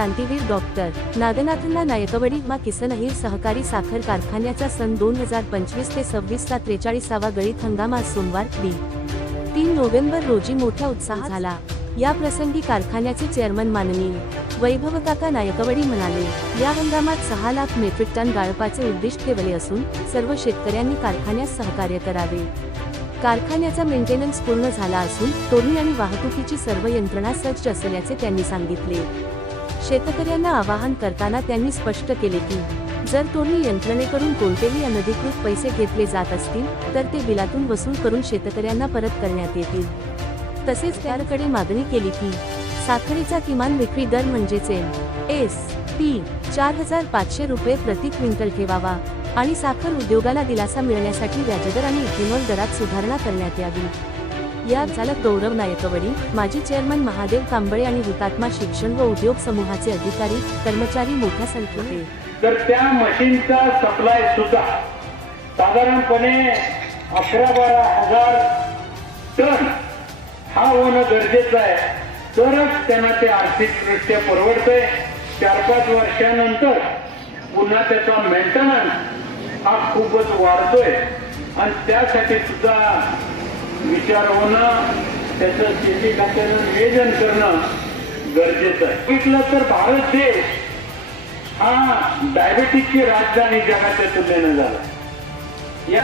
क्रांतीवीर doctor. नागनाथनला Naikwadi मा किसनहीर सहकारी साखर कारखान्याचा सन दोन हजार पंचवीस ते सव्वीसचा त्रेचाळीसावा गळीत हंगामात सोमवार बी. तीन नोव्हेंबर रोजी मोठ्या उत्साह झाला. या प्रसंगी कारखान्याचे चेअरमन माननीय वैभव काका नायकवडी म्हणाले या हंगामात सहा लाख मेट्रिक टन गाळपाचे उद्दिष्ट ठेवले असून सर्व शेतकऱ्यांनी कारखान्यास सहकार्य करावे. कारखान्याचा मेंटेनन्स पूर्ण झाला असून तोडणी आणि वाहतुकीची सर्व यंत्रणा सज्ज असल्याचे त्यांनी सांगितले. शेतकऱ्यांना आवाहन करताना त्यांनी स्पष्ट केले की जर तोडणी यंत्रणेकडून कोणतेही अनधिकृत पैसे घेतले जात असतील तर ते बिलातून वसूल करून शेतकऱ्यांना परत करण्यात येतील. तसेच त्याकडे मागणी केली की साखरेचा किमान विक्री दर म्हणजेच एम एस पी चार हजार पाचशे रुपये प्रति क्विंटल ठेवावा आणि साखर उद्योगाला दिलासा मिळण्यासाठी व्याजदर आणि इथेनॉल दरात सुधारणा करण्यात यावी. या चालक गौरव नायकवडी माजी चेअरमन महादेव कांबळे आणि हुतात्मा शिक्षण व उद्योग समूहाचे अधिकारी कर्मचारी मोठ्या संख्येने. तर त्या मशीनचा सप्लाय सुद्धा साधारणपणे अकरा बारा हजार टन हा होणं गरजेचं आहे. तरच त्यांना ते आर्थिकदृष्ट्या परवडतंय. चार पाच वर्षानंतर पुन्हा त्याचा मेंटेनन्स हा खूपच वाढतोय. आणि त्यासाठी सुद्धा विचार होणं त्याचं शेती खात्यानं नियोजन करणं गरजेचं आहे. बघितलं तर भारत देश हा डायबेटिसची राजधानी जगाच्या तुलनेनं झाला. या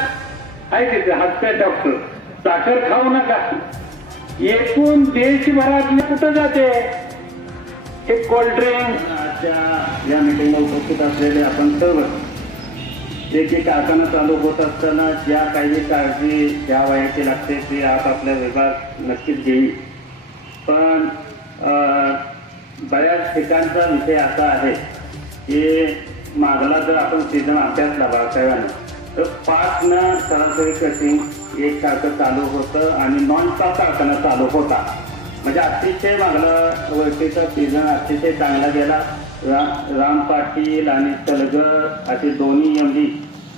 आहे तिथे? हसताय डॉक्टर साखर खाऊ नका. एकूण देशभरातले कुठं जाते. हे कोल्ड्रिंक आजच्या या मिटिंगला उपस्थित असलेले आपण सर्व ते जे कारखाना चालू होत असताना ज्या काही काळजी ज्या वयाची लागते ती आपापल्या विभाग नक्कीच घेईल. पण बऱ्याच ठिकाणचा विषय असा आहे की मागला जर आपण सीझन अभ्यासला बारकाव्यानं तर पाच न सरासरी कटिंग एक सारखं चालू होतं आणि नॉन स्टॉप कारखाना चालू होता. म्हणजे अतिशय चांगलं वर्षीचा सीझन अतिशय चांगला गेला. राम राम पाटील आणि तलगर असे दोन्ही एम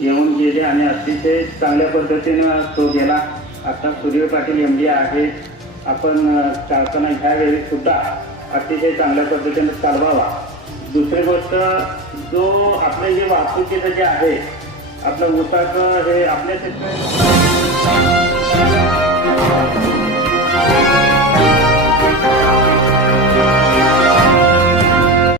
येऊन गेले आणि अतिशय चांगल्या पद्धतीनं तो गेला. आता सूर्य पाटील एम डी आहे. आपण चालताना ह्यावेळी सुद्धा अतिशय चांगल्या पद्धतीने चालवावा. दुसरी गोष्ट जो आपले जे वाहतुकीचं जे आहे आपलं उसाचं हे आपल्या